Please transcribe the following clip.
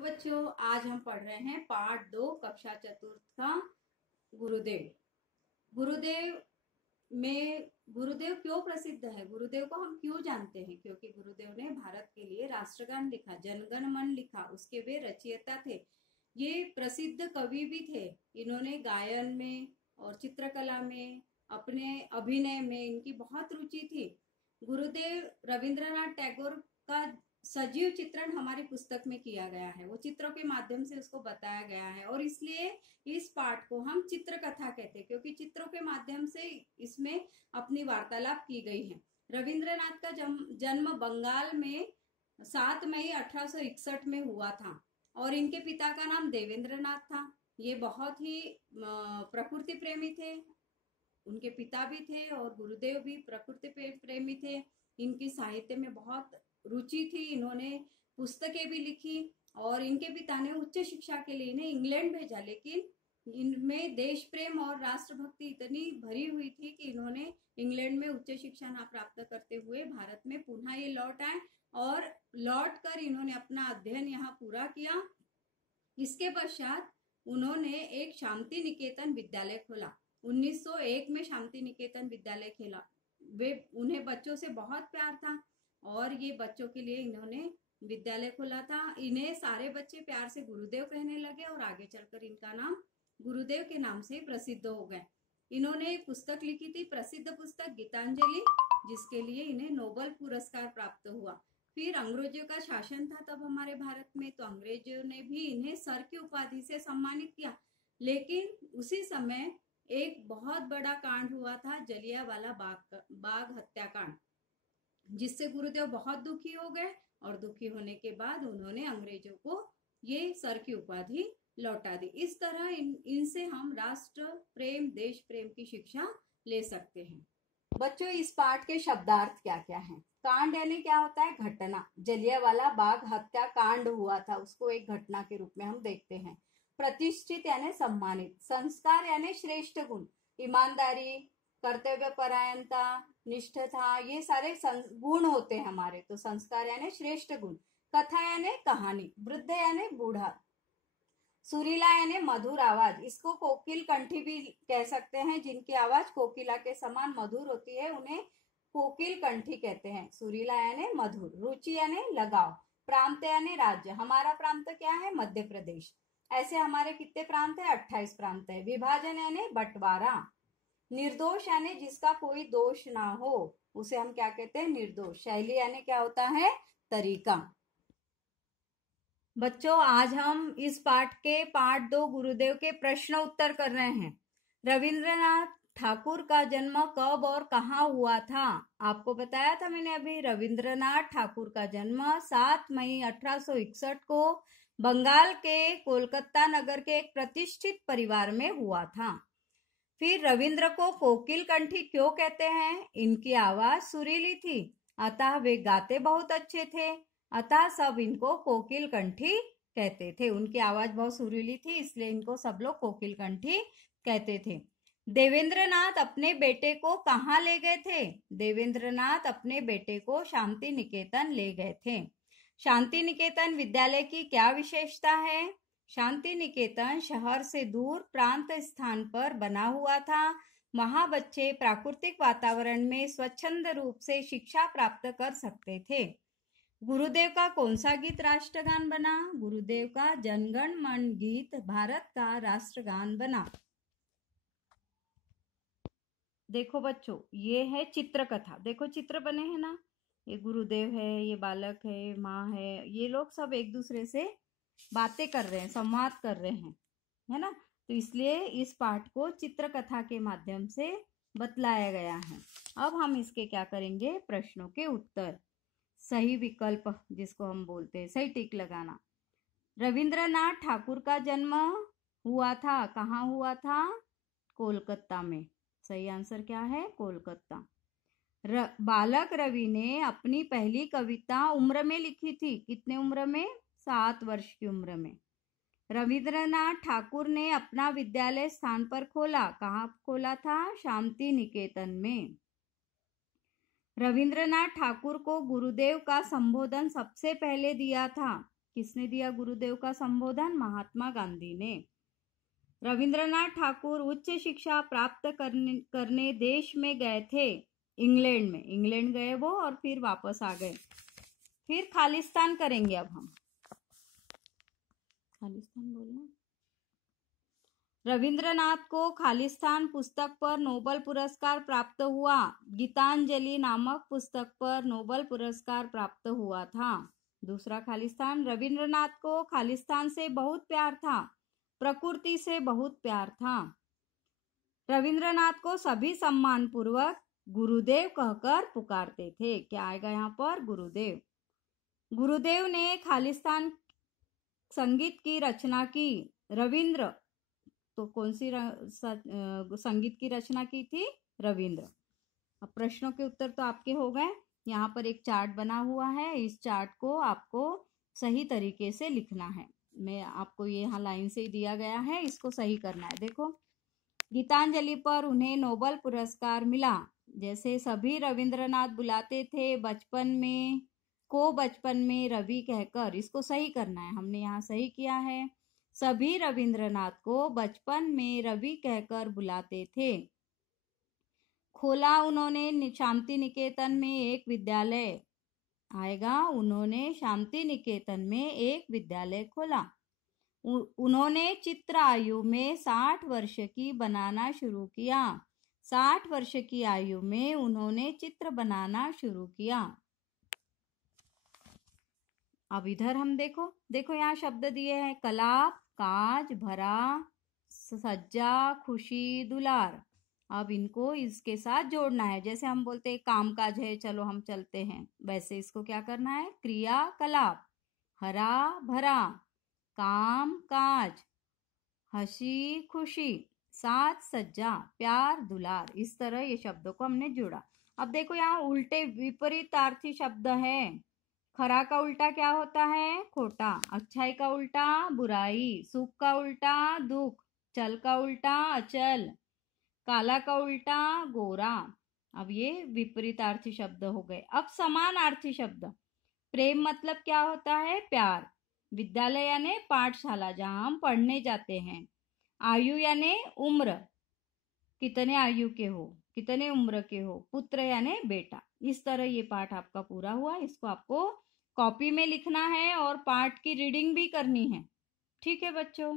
बच्चों, आज हम पढ़ रहे हैं पाठ 2 कक्षा चतुर्थ का गुरुदेव। गुरुदेव में गुरुदेव क्यों प्रसिद्ध है? गुरुदेव को हम क्यों जानते हैं? क्योंकि गुरुदेव ने भारत के लिए राष्ट्रगान लिखा, जनगण मन लिखा, उसके वे रचयिता थे। ये प्रसिद्ध कवि भी थे। इन्होंने गायन में और चित्रकला में, अपने अभिनय में इनकी बहुत रुचि थी। गुरुदेव रविंद्रनाथ टैगोर का सजीव चित्रण हमारी पुस्तक में किया गया है। वो चित्रों के माध्यम से उसको बताया गया है और इसलिए इस पाठ को हम चित्रकथा कहते हैं, क्योंकि चित्रों के माध्यम से इसमें अपनी वार्तालाप की गई है। रविंद्रनाथ का जन्म बंगाल में 7 मई 1861 में हुआ था और इनके पिता का नाम देवेंद्रनाथ था। ये बहुत ही प्रकृति प्रेमी थे। उनके पिता भी थे और गुरुदेव भी प्रकृति प्रेमी थे। इनकी साहित्य में बहुत रुचि थी। इन्होंने पुस्तकें भी लिखी और इनके पिता ने उच्च शिक्षा के लिए इन्हें इंग्लैंड भेजा, लेकिन इनमें देश प्रेम और राष्ट्रभक्ति इतनी भरी हुई थी कि इन्होंने इंग्लैंड में उच्च शिक्षा न प्राप्त करते हुए भारत में पुनः ये लौट आए और लौट कर इन्होंने अपना अध्ययन यहाँ पूरा किया। इसके पश्चात उन्होंने एक शांति निकेतन विद्यालय खोला। 1901 में शांति निकेतन विद्यालय खोला। उन्हें बच्चों से बहुत प्यार था और ये बच्चों के लिए इन्होंने विद्यालय खोला था। इन्हें सारे बच्चे प्यार से गुरुदेव कहने लगे और आगे चलकर इनका नाम गुरुदेव के नाम से प्रसिद्ध हो गए। इन्होंने एक पुस्तक लिखी थी, प्रसिद्ध पुस्तक गीतांजलि, जिसके लिए इन्हें नोबेल पुरस्कार प्राप्त हुआ। फिर अंग्रेजों का शासन था तब हमारे भारत में, तो अंग्रेजों ने भी इन्हें सर की उपाधि से सम्मानित किया। लेकिन उसी समय एक बहुत बड़ा कांड हुआ था, जलियांवाला बाग हत्याकांड, जिससे गुरुदेव बहुत दुखी हो गए और दुखी होने के बाद उन्होंने अंग्रेजों को ये सर की उपाधि लौटा दी। इस तरह इनसे हम राष्ट्र प्रेम, देश प्रेम की शिक्षा ले सकते हैं। बच्चों, इस पाठ के शब्दार्थ क्या क्या हैं? कांड यानी क्या होता है? घटना। जलियांवाला बाग हत्या कांड हुआ था, उसको एक घटना के रूप में हम देखते हैं। प्रतिष्ठित यानी सम्मानित। संस्कार यानी श्रेष्ठ गुण, ईमानदारी, कर्तव्य परायणता, निष्ठता, ये सारे गुण होते हैं हमारे। तो संस्कार यानी श्रेष्ठ गुण। कथा यानी कहानी। वृद्ध यानी बूढ़ा। सुरीला यानी मधुर आवाज। इसको कोकिल कंठी भी कह सकते हैं। जिनकी आवाज कोकिला के समान मधुर होती है उन्हें कोकिल कंठी कहते हैं। सुरीला यानी मधुर। रुचि यानी लगाव। प्रांत यानी राज्य। हमारा प्रांत क्या है? मध्य प्रदेश। ऐसे हमारे कितने प्रांत है? 28 प्रांत है। विभाजन यानी बंटवारा। निर्दोष यानी जिसका कोई दोष ना हो, उसे हम क्या कहते हैं? निर्दोष। शैली यानी क्या होता है? तरीका। बच्चों, आज हम इस पाठ के पाठ 2 गुरुदेव के प्रश्न उत्तर कर रहे हैं। रविंद्रनाथ ठाकुर का जन्म कब और कहाँ हुआ था? आपको बताया था मैंने अभी। रविंद्रनाथ ठाकुर का जन्म 7 मई 1861 को बंगाल के कोलकाता नगर के एक प्रतिष्ठित परिवार में हुआ था। फिर रविंद्र को कोकिल कंठी क्यों कहते हैं? इनकी आवाज सुरीली थी, अतः वे गाते बहुत अच्छे थे, अतः सब इनको कोकिल कंठी कहते थे। उनकी आवाज बहुत सुरीली थी, इसलिए इनको सब लोग कोकिल कंठी कहते थे। देवेंद्रनाथ अपने बेटे को कहाँ ले गए थे? देवेंद्रनाथ अपने बेटे को शांति निकेतन ले गए थे। शांति निकेतन विद्यालय की क्या विशेषता है? शांति निकेतन शहर से दूर प्रांत स्थान पर बना हुआ था। वहां बच्चे प्राकृतिक वातावरण में स्वच्छंद रूप से शिक्षा प्राप्त कर सकते थे। गुरुदेव का कौन सा गीत राष्ट्रगान बना? गुरुदेव का जनगण मन गीत भारत का राष्ट्रगान बना। देखो बच्चों, ये है चित्रकथा। देखो चित्र बने हैं ना, ये गुरुदेव है, ये बालक है, माँ है, ये लोग सब एक दूसरे से बातें कर रहे हैं, संवाद कर रहे हैं, है ना। तो इसलिए इस पाठ को चित्रकथा के माध्यम से बतलाया गया है। अब हम इसके क्या करेंगे? प्रश्नों के उत्तर। सही विकल्प जिसको हम बोलते हैं, सही टिक लगाना। रविंद्रनाथ ठाकुर का जन्म हुआ था, कहाँ हुआ था? कोलकाता में। सही आंसर क्या है? कोलकाता। बालक रवि ने अपनी पहली कविता उम्र में लिखी थी। कितने उम्र में? 7 वर्ष की उम्र में। रविंद्रनाथ ठाकुर ने अपना विद्यालय स्थान पर खोला। कहाँ खोला था? शांति निकेतन में। रविंद्रनाथ ठाकुर को गुरुदेव का संबोधन सबसे पहले दिया था। किसने दिया गुरुदेव का संबोधन? महात्मा गांधी ने। रविंद्रनाथ ठाकुर उच्च शिक्षा प्राप्त करने देश में गए थे, इंग्लैंड में। इंग्लैंड गए वो और फिर वापस आ गए। फिर खालिस्तान करेंगे अब हम। खालिस्तान बोलना। रविंद्रनाथ को खालिस्तान पुस्तक पर नोबेल पुरस्कार प्राप्त हुआ। गीतांजलि नामक पुस्तक पर नोबेल पुरस्कार प्राप्त हुआ था। दूसरा खालिस्तान, रविंद्रनाथ को खालिस्तान से बहुत प्यार था, प्रकृति से बहुत प्यार था। रविंद्रनाथ को सभी सम्मान पूर्वक गुरुदेव कहकर पुकारते थे। क्या आएगा यहाँ पर? गुरुदेव। गुरुदेव ने खालिस्तान संगीत की रचना की। रविंद्र तो कौन सी संगीत की रचना की थी? रविंद्र। अब प्रश्नों के उत्तर तो आपके हो गए। यहाँ पर एक चार्ट बना हुआ है, इस चार्ट को आपको सही तरीके से लिखना है। मैं आपको ये यहाँ लाइन से ही दिया गया है, इसको सही करना है। देखो, गीतांजलि पर उन्हें नोबेल पुरस्कार मिला। जैसे सभी रविंद्रनाथ बुलाते थे बचपन में रवि कहकर, इसको सही करना है। हमने यहाँ सही किया है। सभी रविंद्रनाथ को बचपन में रवि कहकर बुलाते थे। खोला उन्होंने शांति निकेतन में एक विद्यालय। आएगा, उन्होंने शांति निकेतन में एक विद्यालय खोला। उन्होंने चित्र आयु में 60 वर्ष की बनाना शुरू किया। 60 वर्ष की आयु में उन्होंने चित्र बनाना शुरू किया। अब इधर हम देखो यहाँ शब्द दिए हैं, कलाप, काज, भरा, सज्जा, खुशी, दुलार। अब इनको इसके साथ जोड़ना है। जैसे हम बोलते हैं काम काज है, चलो हम चलते हैं, वैसे इसको क्या करना है? क्रिया कलाप, हरा भरा, काम काज, हंसी खुशी, साथ सज्जा, प्यार दुलार। इस तरह ये शब्दों को हमने जोड़ा। अब देखो यहाँ उल्टे विपरीतार्थी शब्द है। खरा का उल्टा क्या होता है? खोटा। अच्छाई का उल्टा बुराई। सुख का उल्टा दुख। चल का उल्टा अचल। काला का उल्टा गोरा। अब ये विपरीतार्थी शब्द हो गए। अब समानार्थी शब्द। प्रेम मतलब क्या होता है? प्यार। विद्यालय यानी पाठशाला, जहां हम पढ़ने जाते हैं। आयु यानी उम्र, कितने आयु के हो, कितने उम्र के हो। पुत्र यानी बेटा। इस तरह ये पाठ आपका पूरा हुआ। इसको आपको कॉपी में लिखना है और पाठ की रीडिंग भी करनी है। ठीक है बच्चों।